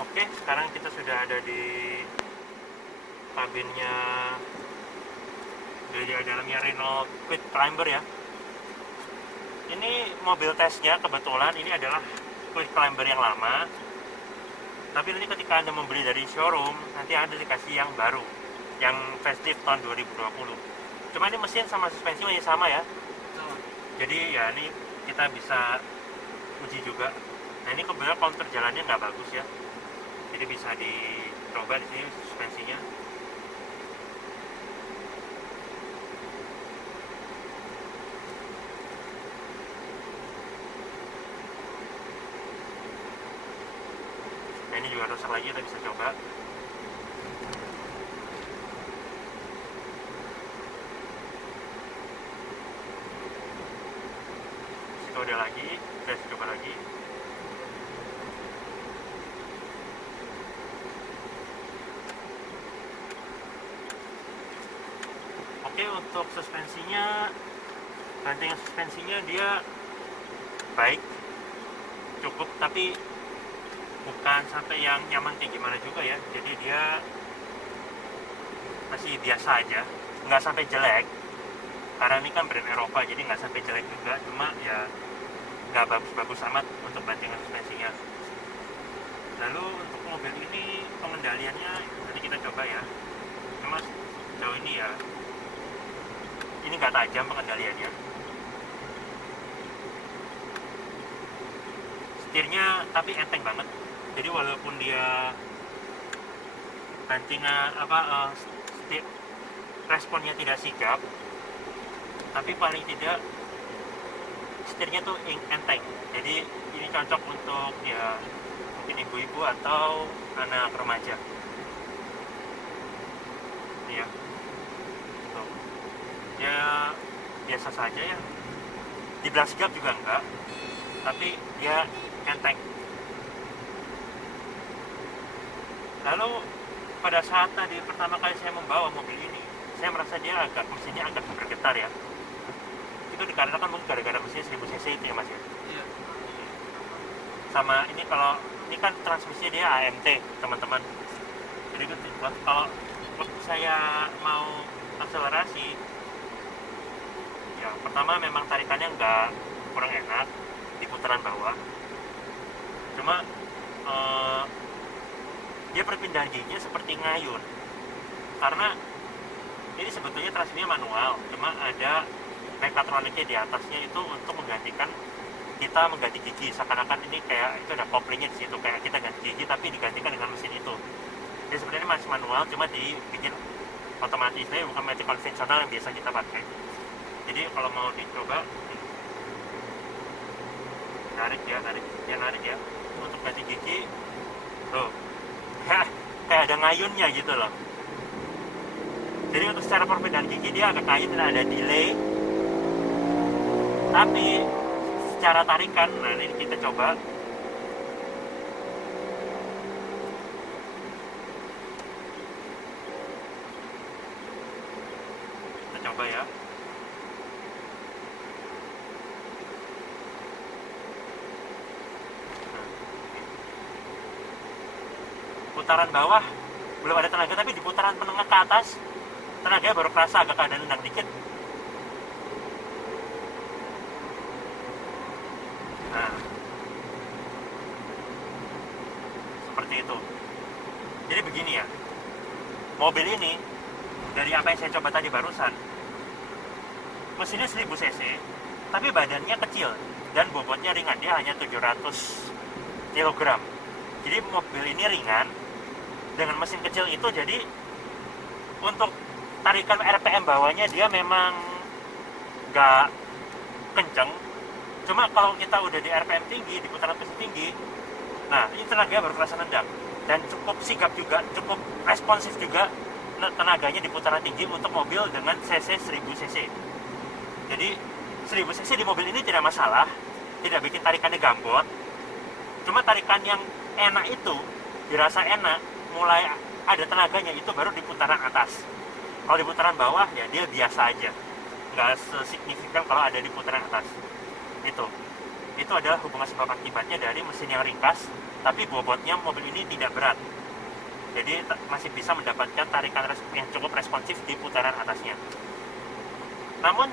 Oke, sekarang kita sudah ada di kabinnya, di dalamnya Renault Kwid Climber ya. Ini mobil tesnya kebetulan ini adalah Kwid Climber yang lama, tapi nanti ketika Anda membeli dari showroom, nanti Anda dikasih yang baru, yang facelift tahun 2020. Cuma ini mesin sama suspensi masih sama ya. Jadi ya ini kita bisa uji juga. Nah ini kebetulan counter jalannya nggak bagus ya, jadi bisa dicoba di sini suspensinya. Nah ini juga rusak lagi, kita bisa coba. Situ ada lagi, kita coba lagi. Oke, untuk suspensinya, ranting suspensinya dia baik, cukup, tapi bukan sampai yang nyaman kayak gimana juga ya. Jadi dia masih biasa aja, nggak sampai jelek, karena ini kan brand Eropa, jadi nggak sampai jelek juga, cuma ya nggak bagus-bagus amat untuk bantingan suspensinya. Lalu untuk mobil ini pengendaliannya nanti kita coba ya. Cuma sejauh ini ya ini nggak tajam pengendaliannya. Setirnya tapi enteng banget. Jadi walaupun dia bantingan setir, responnya tidak sigap, tapi paling tidak setirnya tuh enteng. Jadi ini cocok untuk ya mungkin ibu-ibu atau anak remaja. Iya. Tuh. Ya biasa saja ya. Dibilang sigap juga enggak, tapi dia enteng. Lalu pada saat tadi pertama kali saya membawa mobil ini, saya merasa dia mesinnya agak bergetar ya. Itu dikarenakan mungkin gara-gara mesinnya 1000 cc itu ya mas ya. Iya. Sama ini, kalau ini kan transmisinya dia AMT teman-teman. Jadi kalau saya mau akselerasi, ya pertama memang tarikannya kurang enak di putaran bawah. Cuma dia perpindahan giginya seperti ngayun, karena ini sebetulnya transmisinya manual, cuma ada mekatroniknya di atasnya itu untuk menggantikan kita mengganti gigi, seakan-akan ini kayak itu ada koplingnya di situ, kayak kita ganti gigi tapi digantikan dengan mesin itu. Jadi sebenarnya masih manual, cuma dibikin otomatis, ini bukan mesin konvensional yang biasa kita pakai. Jadi kalau mau dicoba, narik ya untuk ganti gigi, tuh kayak ada ngayunnya gitu loh. Jadi untuk secara perbedaan gigi dia agak ngayun dan ada delay, tapi secara tarikan, nah ini kita coba. Kita coba ya. Putaran bawah belum ada tenaga, tapi di putaran menengah ke atas tenaganya baru kerasa, agak ada nendang dikit. Nah, seperti itu. Jadi begini ya, mobil ini dari apa yang saya coba tadi barusan, mesinnya 1000 cc tapi badannya kecil dan bobotnya ringan, dia hanya 700 kg. Jadi mobil ini ringan dengan mesin kecil itu, jadi untuk tarikan RPM bawahnya dia memang gak kenceng. Cuma kalau kita udah di RPM tinggi, di putaran mesin tinggi, nah ini tenaganya baru kerasa nendang, dan cukup sigap juga, cukup responsif juga tenaganya di putaran tinggi untuk mobil dengan cc 1000 cc. Jadi 1000 cc di mobil ini tidak masalah, tidak bikin tarikannya gambot. Cuma tarikan yang enak itu, dirasa enak, mulai ada tenaganya itu baru di putaran atas. Kalau di putaran bawah ya dia biasa aja, nggak sesignifikan kalau ada di putaran atas. Itu itu adalah hubungan sebab akibatnya dari mesin yang ringkas, tapi bobotnya mobil ini tidak berat. Jadi masih bisa mendapatkan tarikan yang cukup responsif di putaran atasnya. Namun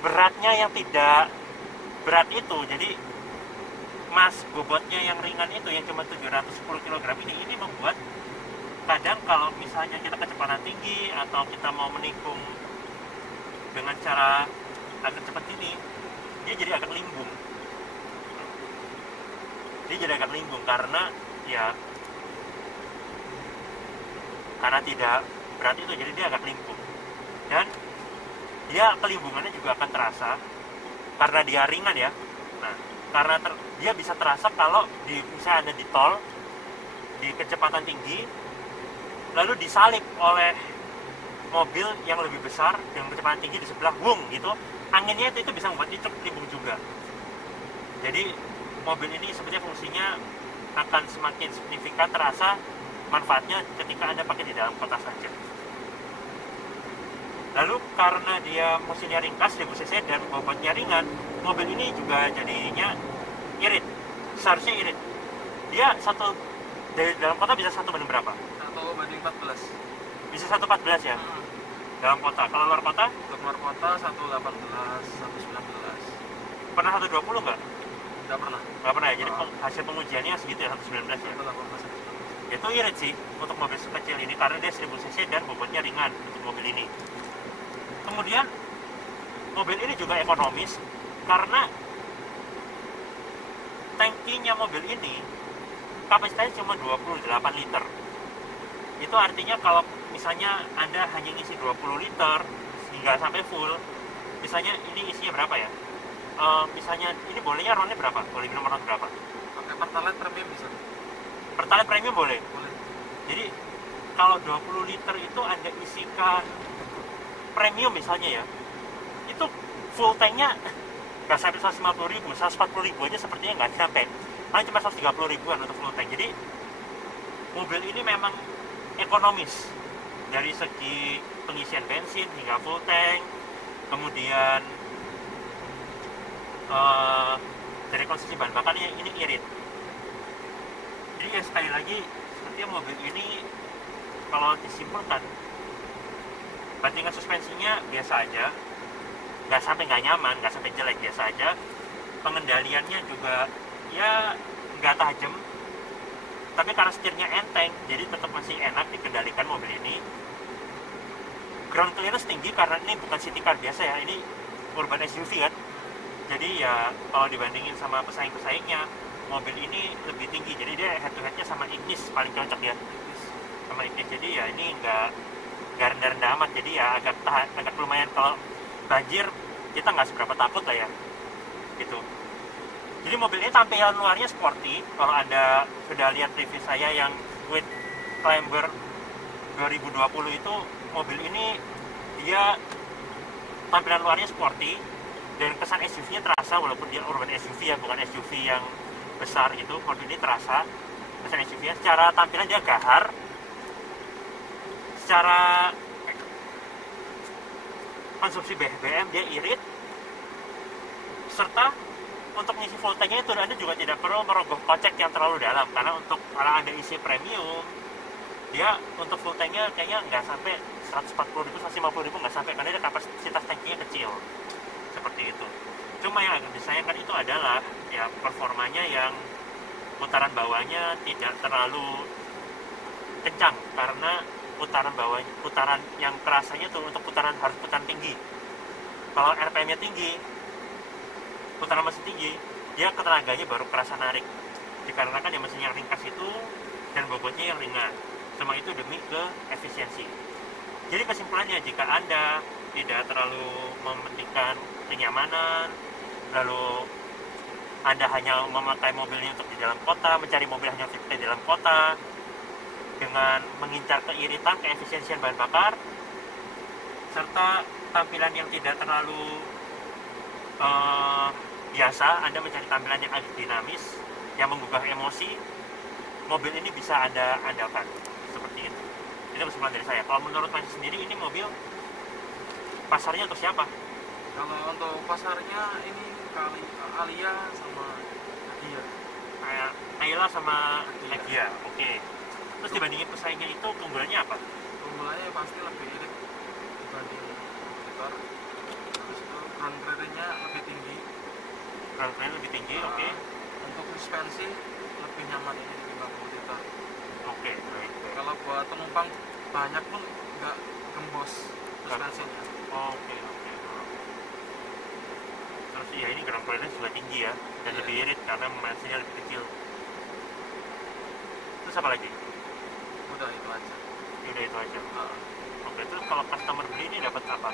beratnya yang tidak berat itu, jadi bobotnya yang ringan itu yang cuma 710 kg ini membuat kadang kalau misalnya kita kecepatan tinggi atau kita mau menikung dengan cara agak cepat ini, dia jadi agak limbung. Karena tidak berat itu, jadi dia agak limbung. Dan dia kelimbungannya juga akan terasa karena dia ringan ya. Nah, karena dia bisa terasa kalau misalnya ada di tol di kecepatan tinggi, lalu disalip oleh mobil yang lebih besar dengan kecepatan tinggi di sebelah, wung gitu, anginnya itu bisa membuat itu limbung juga. Jadi mobil ini sebetulnya fungsinya akan semakin signifikan terasa manfaatnya ketika Anda pakai di dalam kota saja. Lalu karena dia mesinnya ringkas 1000 cc dan bobotnya ringan, mobil ini juga jadinya irit. Seharusnya irit. Dia dari dalam kota bisa 1 banding berapa? 1/14. Bisa 1/14 ya? Dalam kota. Kalau luar kota? Untuk luar kota 1/18, 1/19. Pernah 1/20 nggak? Nggak pernah. Nggak pernah ya? Jadi hasil pengujiannya segitu ya, 1/19 ya? 1/18. Itu irit sih untuk mobil sekecil ini karena dia 1000 cc dan bobotnya ringan untuk mobil ini. Kemudian mobil ini juga ekonomis karena tangkinya mobil ini kapasitasnya cuma 28 liter. Itu artinya kalau misalnya Anda hanya ngisi 20 liter hingga sampai full, misalnya ini isinya berapa ya? Misalnya ini bolehnya ronnya berapa? Boleh minum ron berapa? Pakai Pertalite premium bisa. Pertalite premium boleh? Boleh. Jadi kalau 20 liter itu Anda isikan premium misalnya ya, itu full tanknya nggak sampai 150.000, 140.000 aja sepertinya nggak sampai, paling cuma 130.000-an untuk full tank. Jadi mobil ini memang ekonomis dari segi pengisian bensin hingga full tank, kemudian dari konsumsi bahan bakarnya ini irit. Jadi ya sekali lagi, sepertinya mobil ini kalau disimpulkan, bantingan suspensinya biasa aja, nggak sampai nggak nyaman, nggak sampai jelek, biasa aja. Pengendaliannya juga ya nggak tajam, tapi karena setirnya enteng, jadi tetap masih enak dikendalikan mobil ini. Ground clearance tinggi karena ini bukan city car biasa ya, ini urban SUV kan. Jadi ya kalau dibandingin sama pesaing-pesaingnya, mobil ini lebih tinggi, jadi dia head to headnya sama Ignis paling cocok ya, sama Ignis. Jadi ya ini nggak rendah-rendah amat, jadi ya agak lumayan. Kalau banjir kita nggak seberapa takut lah ya gitu. Jadi mobil ini tampilan luarnya sporty. Kalau Anda sudah lihat review saya yang with Climber 2020 itu, mobil ini dia tampilan luarnya sporty dan kesan SUV-nya terasa, walaupun dia urban SUV ya, bukan SUV yang besar gitu. Mobil ini terasa kesan SUV-nya. Secara tampilan dia gahar, secara konsumsi BBM dia irit, serta untuk ngisi full tanknya itu Anda juga tidak perlu merogoh kocek yang terlalu dalam, karena untuk kalau Anda isi premium, dia untuk full tanknya kayaknya nggak sampai 140.000, 150.000 nggak sampai, karena dia kapasitas tanknya kecil seperti itu. Cuma yang agak disayangkan itu adalah ya performanya yang putaran bawahnya tidak terlalu kencang, karena putaran yang kerasanya tuh untuk harus putaran tinggi. Kalau RPM-nya tinggi, putaran mesin tinggi, dia ketenaganya baru kerasa narik, dikarenakan ya mesin yang ringkas itu dan bobotnya yang ringan. Semua itu demi ke efisiensi. Jadi kesimpulannya, jika Anda tidak terlalu mementingkan kenyamanan, lalu Anda hanya memakai mobilnya untuk di dalam kota, mencari mobil hanya fit di dalam kota, dengan mengincar keiritan, keefisiensian bahan bakar, serta tampilan yang tidak terlalu biasa, Anda mencari tampilan yang agak dinamis, yang menggugah emosi, mobil ini bisa Anda andalkan seperti itu. Itu kesimpulan dari saya. Kalau menurut Mas sendiri, ini mobil pasarnya untuk siapa? Kalau untuk pasarnya ini Alia sama Nadia. Kayak Ayla sama Nadia. Oke. Terus dibandingin pesaingnya itu keunggulannya apa? Keunggulannya pasti lebih irit dibanding kompetitor. Habis itu ground clearance-nya lebih tinggi. Ground clearance lebih tinggi, oke. Untuk suspensi lebih nyaman ini dibanding kompetitor. Oke, baik. Kalau buat penumpang banyak pun nggak gembos suspensinya. Oke. Terus ya ini ground clearance juga tinggi ya, dan Iya. lebih irit karena mesinnya lebih kecil. Terus apa lagi? Udah itu aja. Udah itu aja. Nah, Oke, terus kalau customer beli ini dapat apa?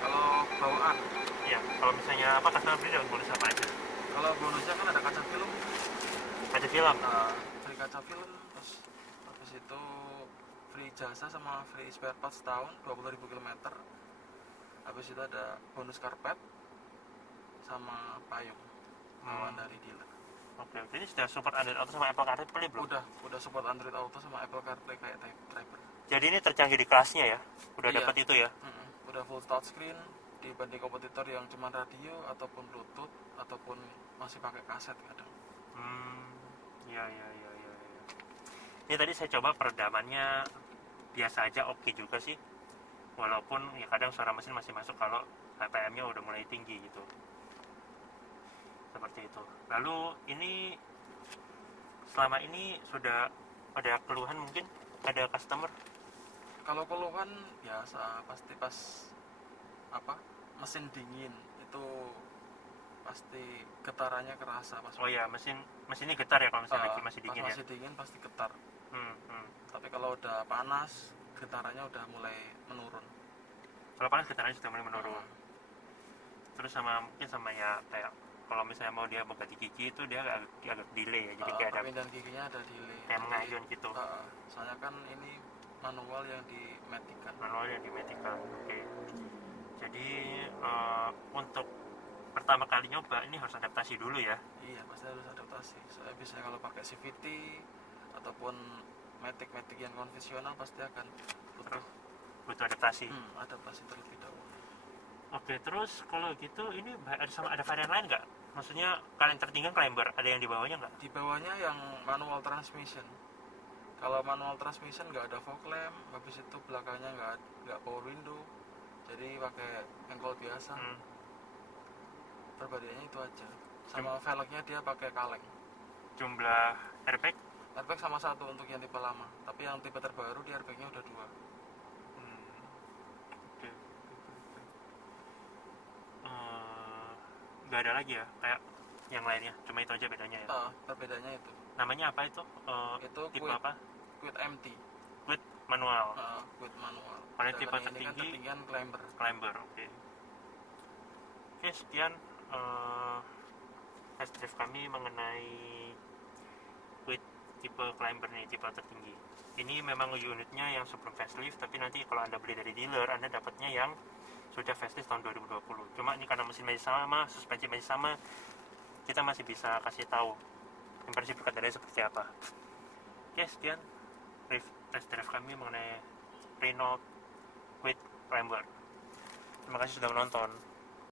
kalau bawaan, Ya, kalau misalnya apa customer beli dapat bonus apa aja? kalau bonusnya kan ada kaca film. Kaca film. Nah, free kaca film, terus habis itu free jasa sama free spare part setahun 20.000 km. Habis itu ada bonus karpet sama payung bawaan dari dealer. Oke, ini sudah support Android Auto sama Apple CarPlay belum? Udah support Android Auto sama Apple CarPlay kayak driver. Jadi ini tercanggih di kelasnya ya? Udah Iya. dapat itu ya? Udah full touchscreen dibanding kompetitor yang cuma radio ataupun Bluetooth ataupun masih pakai kaset kadang. Ya. Ini tadi saya coba peredamannya biasa aja, oke juga sih. Walaupun ya kadang suara mesin masih masuk kalau RPM-nya udah mulai tinggi gitu. Seperti itu. Lalu ini selama ini sudah ada keluhan mungkin? Ada customer? Kalau keluhan biasa pasti pas mesin dingin itu pasti getarannya kerasa pas. Oh ya, mesinnya getar ya kalau misalnya lagi masih dingin pas ya? masih dingin pasti getar. Hmm. Tapi kalau udah panas getarannya udah mulai menurun. Kalau panas getarannya sudah mulai menurun. Terus mungkin sama ya kayak kalau misalnya mau dia ganti gigi itu dia agak delay ya, jadi kayak ada Perpindahan giginya ada delay. kayak mengayun gitu. Soalnya kan ini manual yang dimatikan. Oke. Jadi untuk pertama kali nyoba ini harus adaptasi dulu ya. Iya, pasti harus adaptasi. Soalnya biasanya kalau pakai CVT ataupun matic yang konvensional pasti akan Butuh adaptasi. Adaptasi terlebih dahulu. Oke, terus kalau gitu ini ada varian lain nggak? Maksudnya kalian tertinggal climber, ada yang di bawahnya nggak? Di bawahnya yang manual transmission. Kalau manual transmission nggak ada fog lamp, habis itu belakangnya nggak power window, jadi pakai engkol biasa. Perbedaannya itu aja. Sama velgnya dia pakai kaleng. Jumlah airbag? Airbag sama satu untuk yang tipe lama, tapi yang tipe terbaru di airbagnya udah 2. Oke. Nggak ada lagi ya kayak yang lainnya, cuma itu aja bedanya ya? Perbedaannya itu. Namanya apa itu? Itu tipe Quid, apa? Quid MT. Quid manual. Quid manual. Kalau tipe ini tertinggi? kan tertinggian Climber, oke. Oke, sekian test drive kami mengenai Quid tipe climber nih, tipe tertinggi. Ini memang unitnya yang sebelum facelift, tapi nanti kalau Anda beli dari dealer, Anda dapatnya yang sudah facelift tahun 2020. Cuma ini karena mesin masih sama, suspensi masih sama, kita masih bisa kasih tahu yang prinsip perkataannya seperti apa. Oke, sekian test drive kami mengenai Renault Quid Climber. Terima kasih sudah menonton.